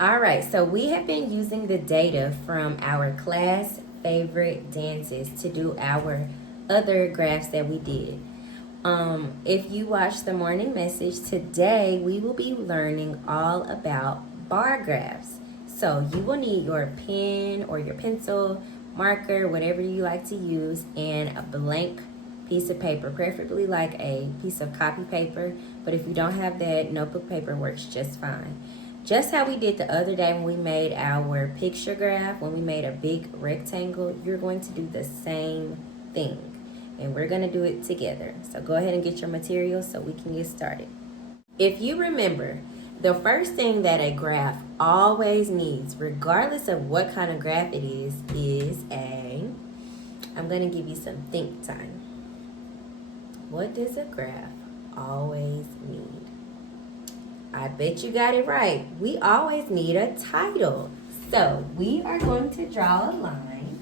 All right, so we have been using the data from our class favorite dances to do our other graphs that we did. If you watch the morning message today, we will be learning all about bar graphs. So you will need your pen or your pencil, marker, whatever you like to use, and a blank piece of paper, preferably like a piece of copy paper. But if you don't have that, notebook paper works just fine. Just how we did the other day when we made our picture graph, when we made a big rectangle, you're going to do the same thing. And we're going to do it together. So go ahead and get your materials so we can get started. If you remember, the first thing that a graph always needs, regardless of what kind of graph it is I'm going to give you some think time. What does a graph always need? I bet you got it right. We always need a title. So we are going to draw a line.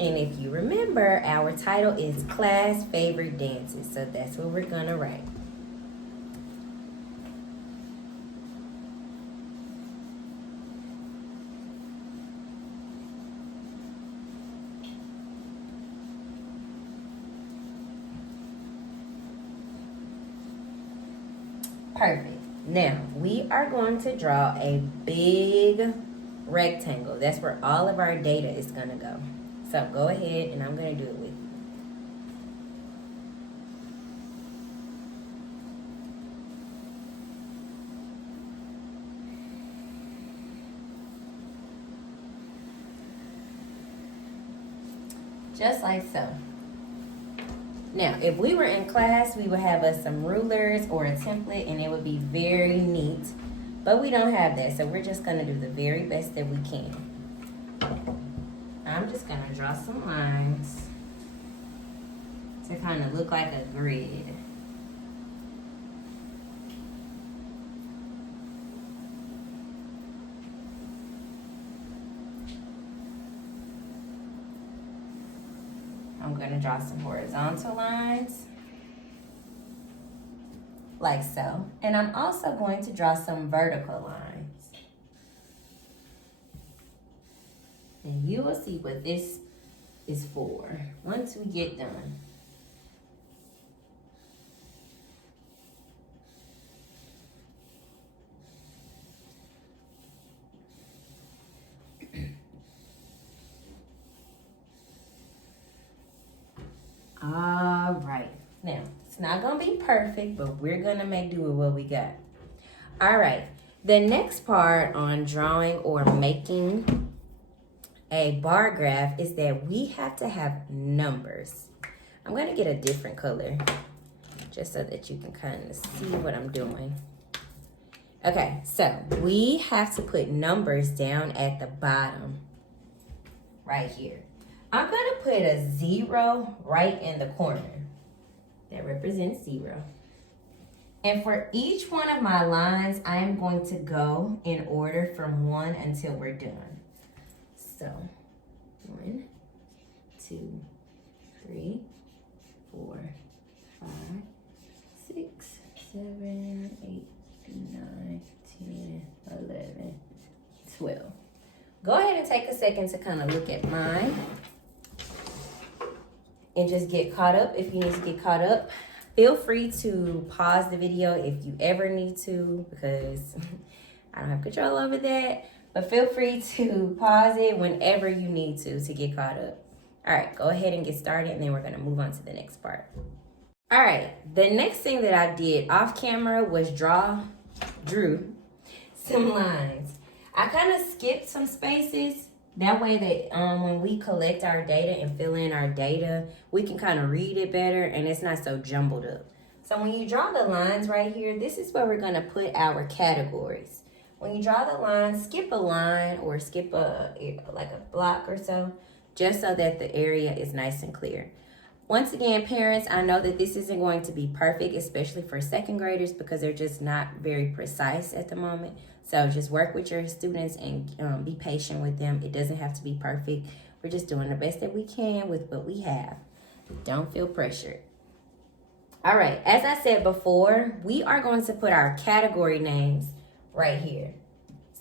And if you remember, our title is Class Favorite Dances. So that's what we're going to write. Perfect. Now, we are going to draw a big rectangle. That's where all of our data is going to go. So go ahead and I'm going to do it with you. Just like so. Now, if we were in class, we would have us some rulers or a template and it would be very neat. But we don't have that, so we're just going to do the very best that we can. I'm just going to draw some lines to kind of look like a grid. I'm going to draw some horizontal lines, like so. And I'm also going to draw some vertical lines. And you will see what this is for once we get done. All right. Now, it's not going to be perfect, but we're going to make do with what we got. All right. The next part on drawing or making a bar graph is that we have to have numbers. I'm going to get a different color just so that you can kind of see what I'm doing. Okay, so we have to put numbers down at the bottom right here. I'm going to put a 0 right in the corner. That represents 0. And for each one of my lines, I am going to go in order from 1 until we're done. So, 1, 2, 3, 4, 5, 6, 7, 8, 9, 10, 11, 12. Go ahead and take a second to kind of look at mine. And just get caught up if you need to get caught up. Feel free to pause the video if you ever need to, because I don't have control over that. But feel free to pause it whenever you need to get caught up. All right, go ahead and get started, and then we're gonna move on to the next part. All right, the next thing that I did off camera was drew some lines. I kind of skipped some spaces. That way that when we collect our data and fill in our data, we can kind of read it better and it's not so jumbled up. So when you draw the lines right here, this is where we're going to put our categories. When you draw the line, skip a line or skip like a block or so, just so that the area is nice and clear. Once again, parents, I know that this isn't going to be perfect, especially for second graders, because they're just not very precise at the moment. So just work with your students and be patient with them. It doesn't have to be perfect. We're just doing the best that we can with what we have. Don't feel pressured. All right, as I said before, we are going to put our category names right here.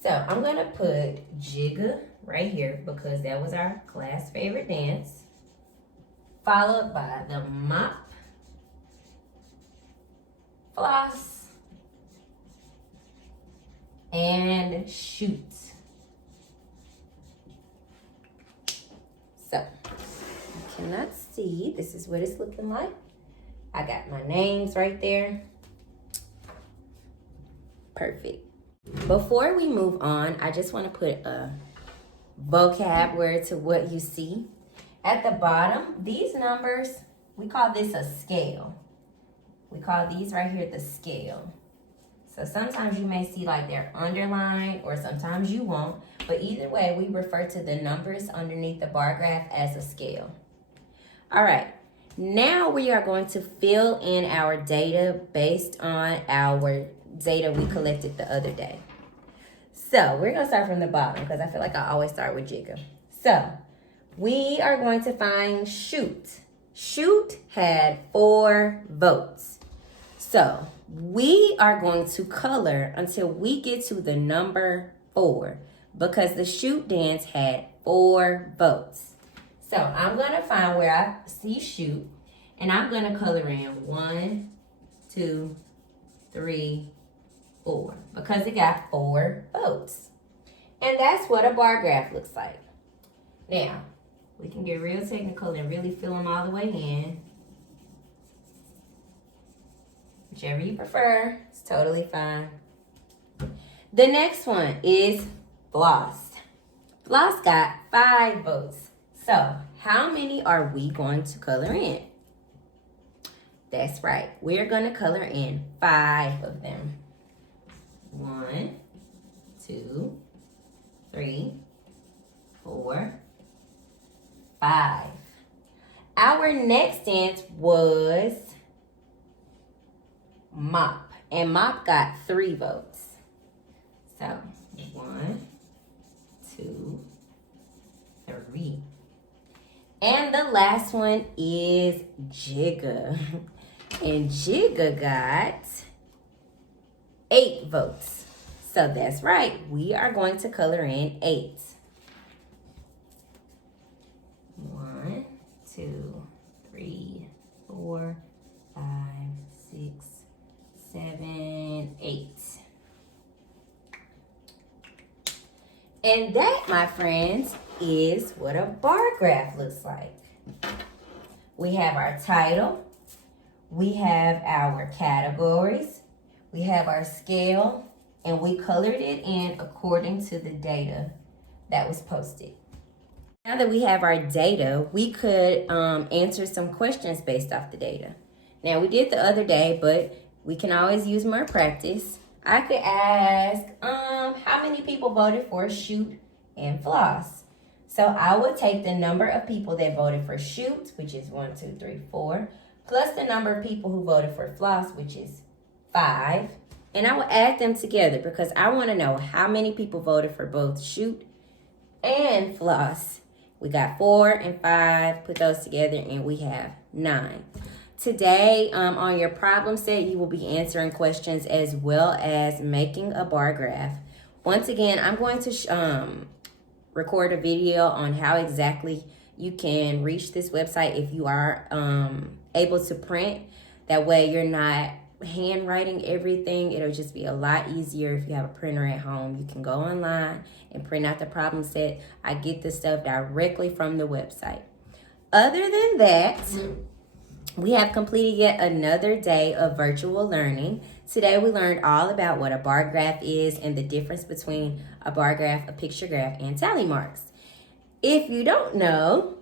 So I'm gonna put Jigga right here because that was our class favorite dance, followed by the mop, floss, and shoot. So you cannot see, this is what it's looking like. I got my names right there. Perfect. Before we move on, I just want to put a vocab word to what you see. At the bottom, these numbers, we call this a scale. We call these right here the scale. So sometimes you may see like they're underlined or sometimes you won't. But either way, we refer to the numbers underneath the bar graph as a scale. All right. Now we are going to fill in our data based on our data we collected the other day. So we're going to start from the bottom because I feel like I always start with Jigga. So we are going to find Shoot. Shoot had 4 votes. So we are going to color until we get to the number 4 because the Shoot dance had 4 votes. So I'm going to find where I see Shoot and I'm going to color in 1, 2, 3, 4 because it got 4 votes. And that's what a bar graph looks like. Now, we can get real technical and really fill them all the way in. Whichever you prefer, it's totally fine. The next one is Floss. Floss got 5 votes. So, how many are we going to color in? That's right. We're going to color in 5 of them. 1, 2, 3, 4, 5. Our next dance was Mop. And Mop got 3 votes. So, 1, 2, 3. And the last one is Jigga. And Jigga got 8 votes. So that's right. We are going to color in 8. 1, 2, 3, 4, 5, 6, 7, 8. And that, my friends, is what a bar graph looks like. We have our title. We have our categories. We have our scale. And we colored it in according to the data that was posted. Now that we have our data, we could answer some questions based off the data. Now, we did the other day, but we can always use more practice. I could ask, how many people voted for Shoot and Floss? So I would take the number of people that voted for Shoot, which is 1, 2, 3, 4, plus the number of people who voted for Floss, which is 5. And I will add them together because I want to know how many people voted for both Shoot and Floss. We got 4 and 5, put those together, and we have 9. Today, on your problem set, you will be answering questions as well as making a bar graph. Once again, I'm going to record a video on how exactly you can reach this website if you are able to print. That way you're not handwriting everything. It'll just be a lot easier if you have a printer at home. You can go online and print out the problem set. I get this stuff directly from the website. Other than that, we have completed yet another day of virtual learning. Today we learned all about what a bar graph is and the difference between a bar graph, a picture graph, and tally marks. If you don't know,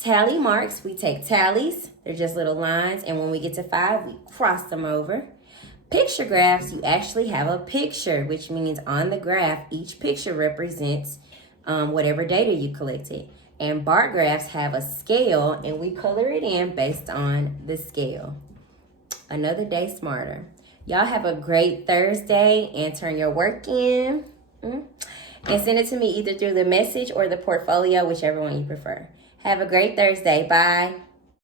tally marks, we take tallies, they're just little lines, and when we get to 5, we cross them over. Picture graphs, you actually have a picture, which means on the graph, each picture represents whatever data you collected. And bar graphs have a scale, and we color it in based on the scale. Another day smarter. Y'all have a great Thursday, and turn your work in. And send it to me either through the message or the portfolio, whichever one you prefer. Have a great Thursday. Bye.